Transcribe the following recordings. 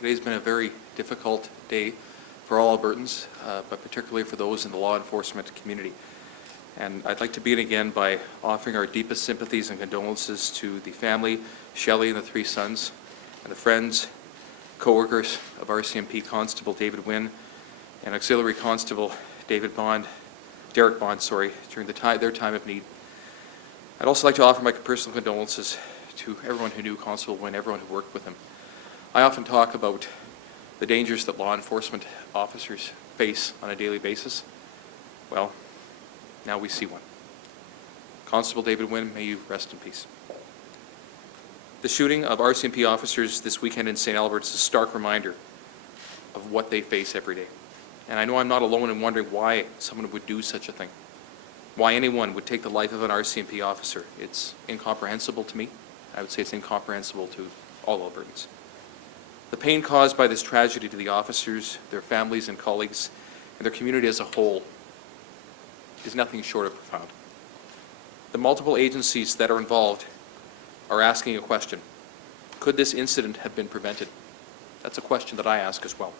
Today's been a very difficult day for all Albertans, but particularly for those in the law enforcement community. And I'd like to begin again by offering our deepest sympathies and condolences to the family, Shelley and the three sons, and the friends, co-workers of RCMP Constable David Wynn and Auxiliary Constable Derek Bond, during their time of need. I'd also like to offer my personal condolences to everyone who knew Constable Wynn, everyone who worked with him. I often talk about the dangers that law enforcement officers face on a daily basis. Well, now we see one. Constable David Wynn, may you rest in peace. The shooting of RCMP officers this weekend in St. Albert is a stark reminder of what they face every day. And I know I'm not alone in wondering why someone would do such a thing, why anyone would take the life of an RCMP officer. It's incomprehensible to me. I would say it's incomprehensible to all Albertans. The pain caused by this tragedy to the officers, their families and colleagues, and their community as a whole is nothing short of profound. The multiple agencies that are involved are asking a question. Could this incident have been prevented? That's a question that I ask as well.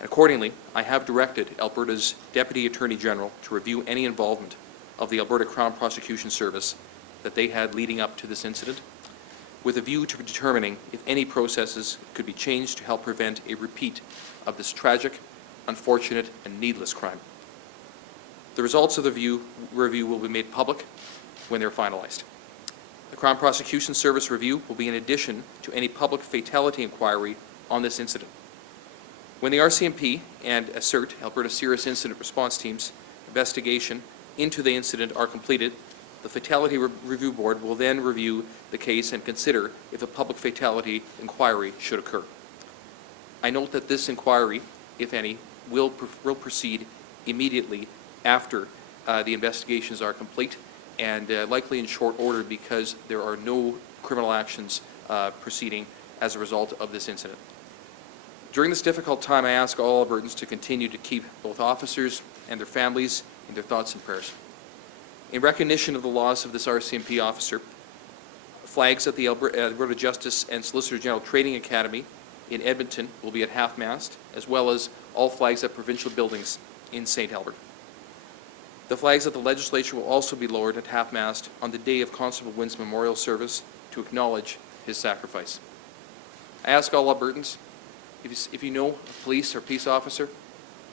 And accordingly, I have directed Alberta's Deputy Attorney General to review any involvement of the Alberta Crown Prosecution Service that they had leading up to this incident, with a view to determining if any processes could be changed to help prevent a repeat of this tragic, unfortunate, and needless crime. The results of the review will be made public when they're finalized. The Crown Prosecution Service review will be in addition to any public fatality inquiry on this incident. When the RCMP and ASSERT, Alberta Serious Incident Response Team's investigation into the incident are completed, the Fatality Review Board will then review the case and consider if a public fatality inquiry should occur. I note that this inquiry, if any, will proceed immediately after the investigations are complete, and likely in short order because there are no criminal actions proceeding as a result of this incident. During this difficult time, I ask all Albertans to continue to keep both officers and their families in their thoughts and prayers. In recognition of the loss of this RCMP officer, flags at the Alberta Justice and Solicitor General Training Academy in Edmonton will be at half-mast, as well as all flags at provincial buildings in St. Albert. The flags at the Legislature will also be lowered at half-mast on the day of Constable Wynn's memorial service to acknowledge his sacrifice. I ask all Albertans, if you know a police or peace officer,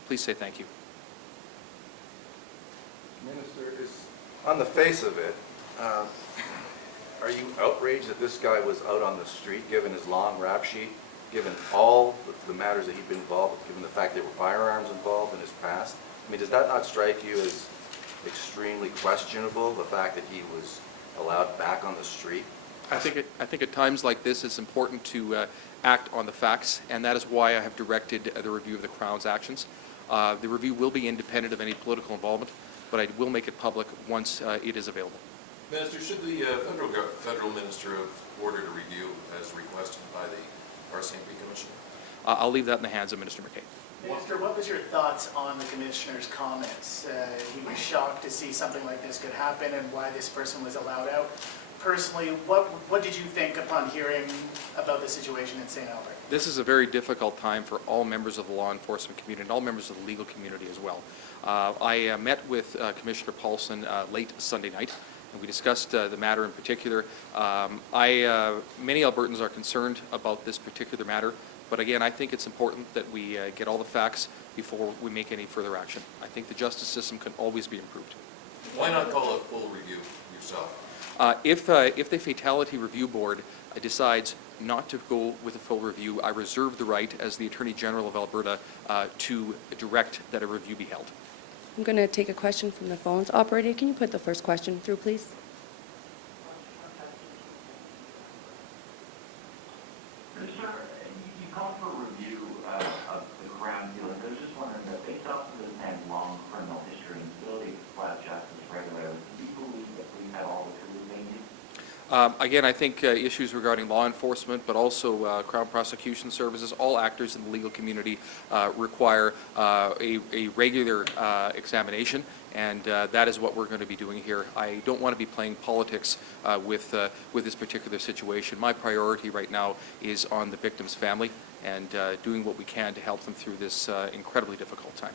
please say thank you. Minister, on the face of it, are you outraged that this guy was out on the street, given his long rap sheet, given all the matters that he'd been involved with, given the fact there were firearms involved in his past? I mean, does that not strike you as extremely questionable, the fact that he was allowed back on the street? I think at times like this it's important to act on the facts, and that is why I have directed the review of the Crown's actions. The review will be independent of any political involvement, but I will make it public once it is available. Minister, should the federal minister have ordered a review as requested by the RCMP Commission? I'll leave that in the hands of Minister McKay. Minister, what was your thoughts on the Commissioner's comments? He was shocked to see something like this could happen and why this person was allowed out. Personally, what did you think upon hearing about the situation in St. Albert? This is a very difficult time for all members of the law enforcement community and all members of the legal community as well. I met with Commissioner Paulson late Sunday night, and we discussed the matter in particular. Many Albertans are concerned about this particular matter, but again, I think it's important that we get all the facts before we make any further action. I think the justice system can always be improved. Why not call a full review yourself? If the Fatality Review Board decides not to go with a full review, I reserve the right as the Attorney General of Alberta to direct that a review be held. I'm going to take a question from the phones. Operator, can you put the first question through, please? Sir, you called for a review of the Crown deal. I was just wondering that based off of this man's long criminal history and ability to provide justice regularly, do you believe that we have all the tools they need? Again, I think issues regarding law enforcement, but also Crown Prosecution Services, all actors in the legal community require a regular examination And that is what we're going to be doing here. I don't want to be playing politics with this particular situation. My priority right now is on the victim's family and doing what we can to help them through this incredibly difficult time.